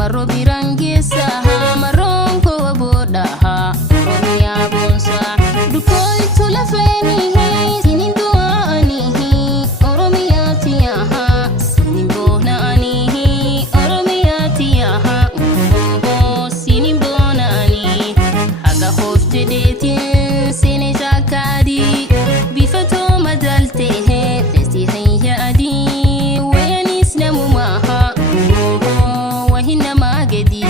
marro birangesa maron ko boda oromiya bonsa dukoy tula feni sinin duani oromiya tiya sinin bona ani oromiya tiya sinin bona ani haga hofte detin sinin zakadi bifato madalte festi hayya adi wayanis namumaha وهنا ما قدي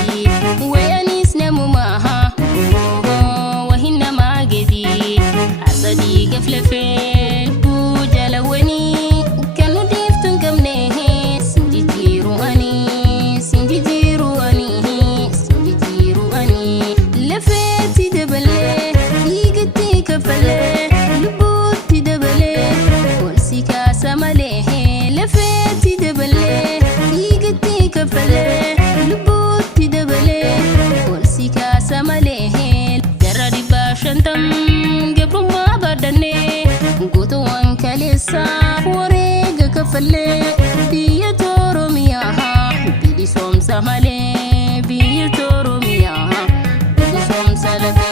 ويانيس نموماها وهنا ما قدي عصدي قفل فين بوجلوني كانوا ديفتن كمنيه سنجي جيرو أني سنجي جيرو أني سنجي جيرو أني لفيتي دبلي يقتي كفلي لبوتي دبلي ورسي كاسة مليه لفيتي دبلي يقتي كفلي shantam gebru ma badane goto wankalesa warega kafalle biya toromiya bidi som samale biya toromiya bidi som salafe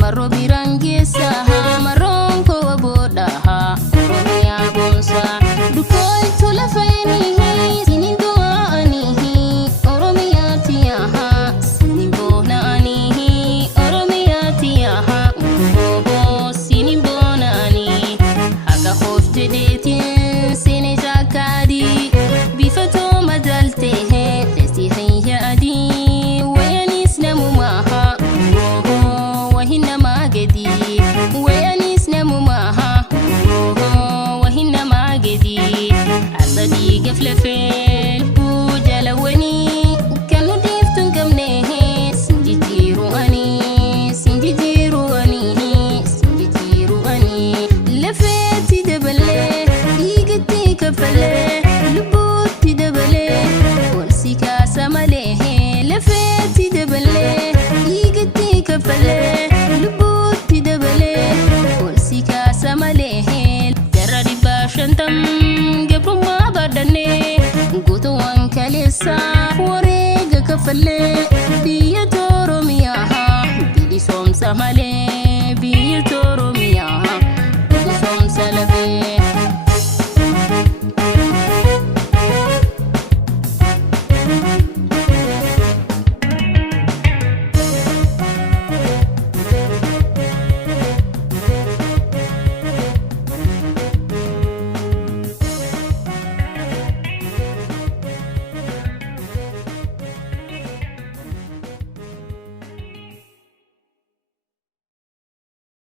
marro birangesa maron ko boda oromiya bonsa dukoy tula feni sinin duani oromiya tiya sinin bona ani oromiya tiya sinin bona ani haga hofte detin sinin zakadi bifato madalte festi hayya adi wayanis namumaha ويانيس نموماها وهنا ما قدي عصدي قفل فين بوجلوني كانوا ديفتن كمنيه سنجي جيرو أني سنجي جيرو أني سنجي جيرو أني لفيتي دبلي يقتي كفلي لبوتي دبلي ورسي كاسة مليه لفيتي دبلي يقتي كفلي shantam gebru ma badane goto wankalesa warega kafalle biya toromiya bidi som samale